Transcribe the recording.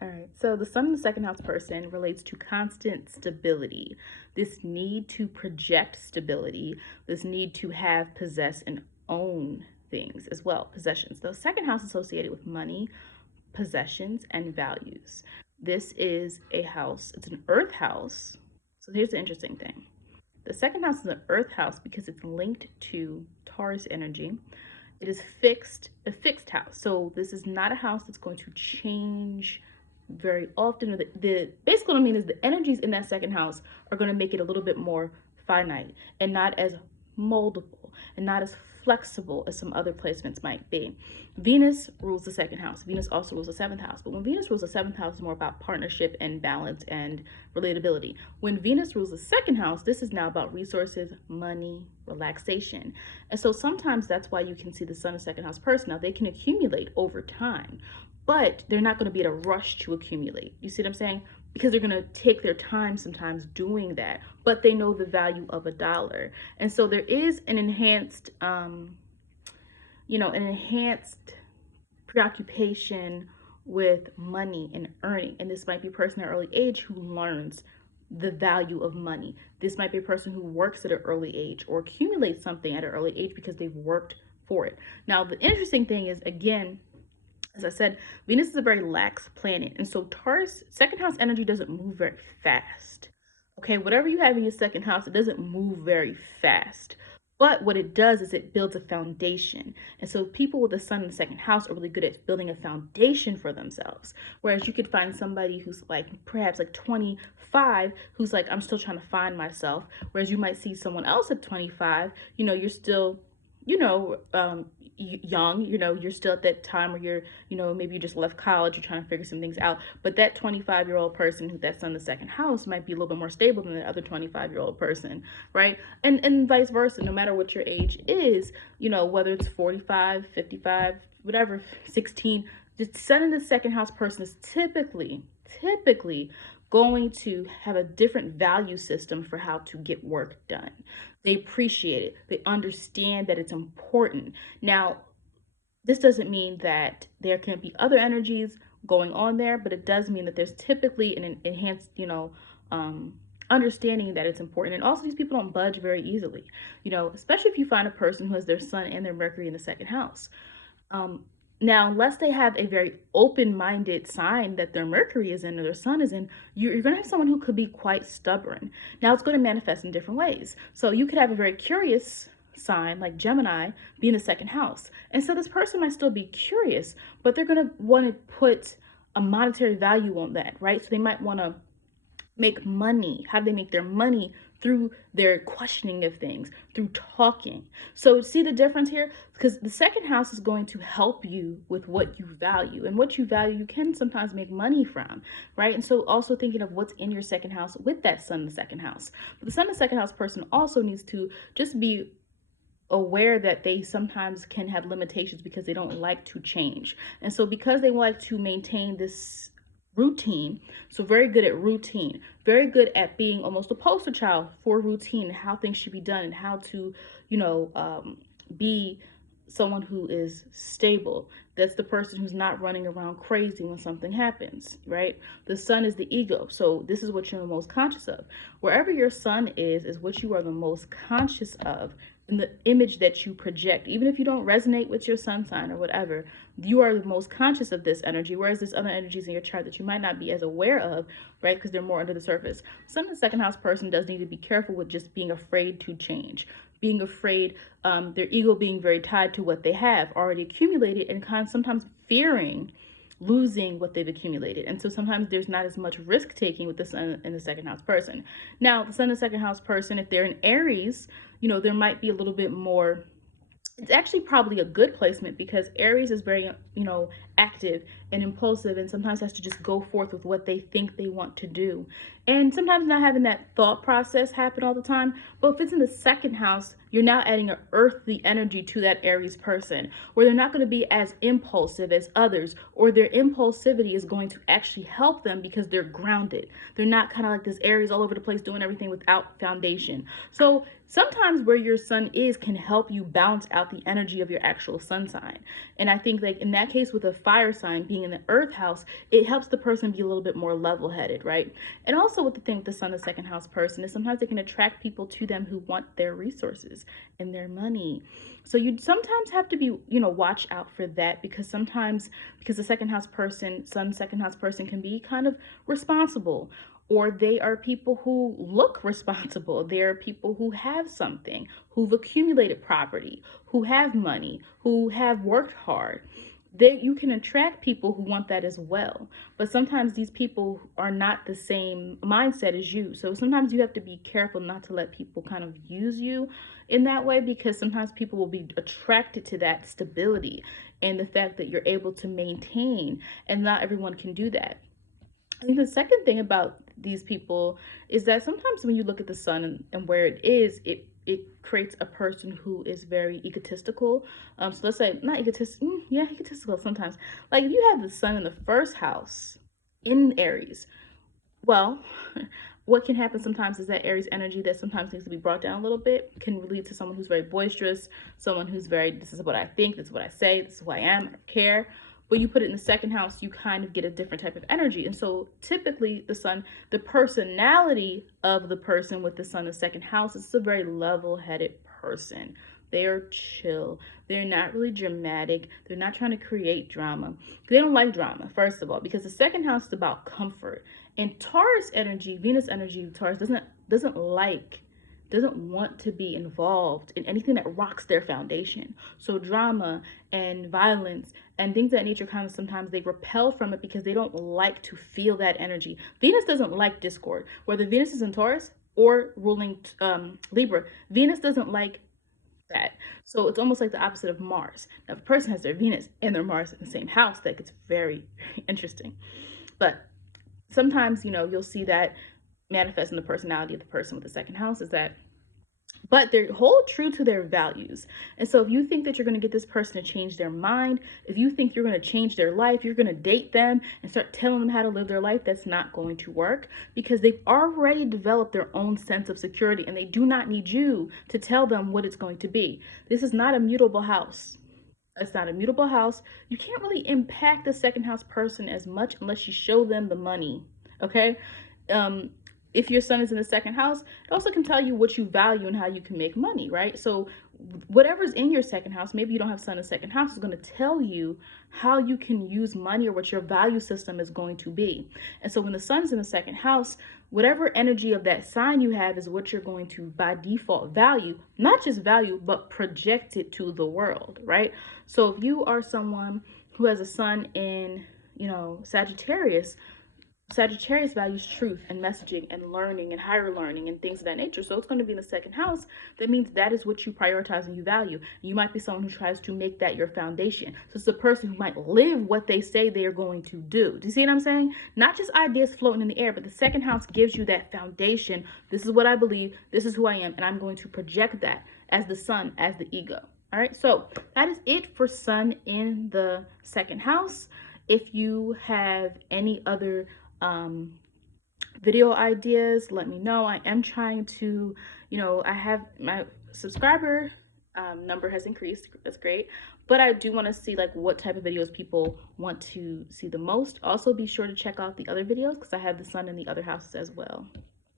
All right, so the sun in the second house person relates to constant stability, this need to project stability, this need to have, possess, and own things as well, possessions. The second house associated with money, possessions, and values. This is a house, it's an earth house. So here's the interesting thing. The second house is an earth house because it's linked to Taurus energy. It is a fixed house. So this is not a house that's going to change very often. The basically what I mean is the energies in that second house are going to make it a little bit more finite and not as moldable and not as flexible as some other placements might be. Venus rules the second house. Venus also rules the seventh house. But when Venus rules the seventh house, it's more about partnership and balance and relatability. When Venus rules the second house, this is now about resources, money, relaxation. And so sometimes that's why you can see the sun and second house person. Now they can accumulate over time, but they're not going to be at a rush to accumulate. You see what I'm saying? Because they're going to take their time sometimes doing that, but they know the value of a dollar. And so there is an enhanced, an enhanced preoccupation with money and earning. And this might be a person at an early age who learns the value of money. This might be a person who works at an early age or accumulates something at an early age because they've worked for it. Now, the interesting thing is, again, as I said, Venus is a very lax planet. And so Taurus, second house energy doesn't move very fast. Okay, whatever you have in your second house, it doesn't move very fast. But what it does is it builds a foundation. And so people with the sun in the second house are really good at building a foundation for themselves. Whereas you could find somebody who's like perhaps like 25 who's like, I'm still trying to find myself. Whereas you might see someone else at 25, you're still, young, you're still at that time where you're, maybe you just left college, you're trying to figure some things out. But that 25-year-old person who that's in the second house might be a little bit more stable than the other 25-year-old person, right? And vice versa, no matter what your age is, whether it's 45, 55, whatever, 16, the sun in the second house person is typically going to have a different value system for how to get work done. They appreciate it. They understand that it's important. Now, this doesn't mean that there can't be other energies going on there, but it does mean that there's typically an enhanced, understanding that it's important. And also, these people don't budge very easily, especially if you find a person who has their sun and their Mercury in the second house. Now, unless they have a very open-minded sign that their Mercury is in or their sun is in, you're going to have someone who could be quite stubborn. Now, it's going to manifest in different ways. So you could have a very curious sign like Gemini be in the second house. And so this person might still be curious, but they're going to want to put a monetary value on that, right? So they might want to make money. How do they make their money? Through their questioning of things, through talking. So see the difference here? Because the second house is going to help you with what you value. And what you value, you can sometimes make money from, right? And so also thinking of what's in your second house with that sun in the second house. But the sun in the second house person also needs to just be aware that they sometimes can have limitations because they don't like to change. And so because they like to maintain this routine, so very good at routine, very good at being almost a poster child for routine, how things should be done and how to, be someone who is stable. That's the person who's not running around crazy when something happens, right? The sun is the ego. So this is what you're the most conscious of. Wherever your sun is what you are the most conscious of in the image that you project. Even if you don't resonate with your sun sign or whatever, you are the most conscious of this energy, whereas there's other energies in your chart that you might not be as aware of, right? Because they're more under the surface. Sun in the second house person does need to be careful with just being afraid to change, being afraid, their ego being very tied to what they have already accumulated and kind of sometimes fearing losing what they've accumulated. And so sometimes there's not as much risk taking with the sun in the second house person. Now, the sun in the second house person, if they're in Aries, there might be a little bit more. It's actually probably a good placement because Aries is very, active and impulsive and sometimes has to just go forth with what they think they want to do. And sometimes not having that thought process happen all the time. But if it's in the second house, you're now adding an earthly energy to that Aries person where they're not going to be as impulsive as others, or their impulsivity is going to actually help them because they're grounded. They're not kind of like this Aries all over the place doing everything without foundation. So sometimes where your sun is can help you balance out the energy of your actual sun sign. And I think like in that case with a fire sign being in the earth house, it helps the person be a little bit more level-headed, right? And also with the thing with the sun, the second house person, is sometimes they can attract people to them who want their resources and their money. So you sometimes have to be, watch out for that, because sometimes, because the second house person, sun second house person, can be kind of responsible, or they are people who look responsible. They are people who have something, who've accumulated property, who have money, who have worked hard. You can attract people who want that as well. But sometimes these people are not the same mindset as you. So sometimes you have to be careful not to let people kind of use you in that way, because sometimes people will be attracted to that stability and the fact that you're able to maintain, and not everyone can do that. I think the second thing about these people is that sometimes when you look at the sun and where it is, it creates a person who is very egotistical. So let's say not egotistical, yeah, egotistical sometimes. Like if you have the sun in the first house in Aries, well, what can happen sometimes is that Aries energy that sometimes needs to be brought down a little bit can lead to someone who's very boisterous, someone who's very, this is what I think, this is what I say, this is who I am, I don't care. But you put it in the second house, you kind of get a different type of energy. And so typically the sun, the personality of the person with the sun in the second house is a very level-headed person. They are chill. They're not really dramatic. They're not trying to create drama. They don't like drama, first of all, because the second house is about comfort. And Taurus energy, Venus energy, Taurus doesn't want to be involved in anything that rocks their foundation. So drama and violence and things of that nature, kind of sometimes they repel from it because they don't like to feel that energy. Venus doesn't like discord. Whether Venus is in Taurus or ruling Libra, Venus doesn't like that. So it's almost like the opposite of Mars. Now, if a person has their Venus and their Mars in the same house, that gets very, very interesting. But sometimes, you'll see that manifest in the personality of the person with the second house, is that, but they hold true to their values. And so if you think that you're going to get this person to change their mind, if you think you're going to change their life, you're going to date them and start telling them how to live their life, that's not going to work, because they've already developed their own sense of security and they do not need you to tell them what it's going to be. This is not a mutable house. It's not a mutable house. You can't really impact the second house person as much unless you show them the money. Okay. If your sun is in the second house, it also can tell you what you value and how you can make money, right? So whatever's in your second house, maybe you don't have sun in the second house, is going to tell you how you can use money or what your value system is going to be. And so when the sun's in the second house, whatever energy of that sign you have is what you're going to by default value, not just value, but project it to the world, right? So if you are someone who has a sun in, Sagittarius values truth and messaging and learning and higher learning and things of that nature. So it's going to be in the second house. That means that is what you prioritize and you value. You might be someone who tries to make that your foundation. So it's the person who might live what they say they are going to do. Do you see what I'm saying? Not just ideas floating in the air, but the second house gives you that foundation. This is what I believe. This is who I am. And I'm going to project that as the sun, as the ego. All right. So that is it for sun in the second house. If you have any other video ideas, let me know. I am trying to, I have my subscriber number has increased. That's great. But I do want to see like what type of videos people want to see the most. Also be sure to check out the other videos because I have the sun in the other houses as well.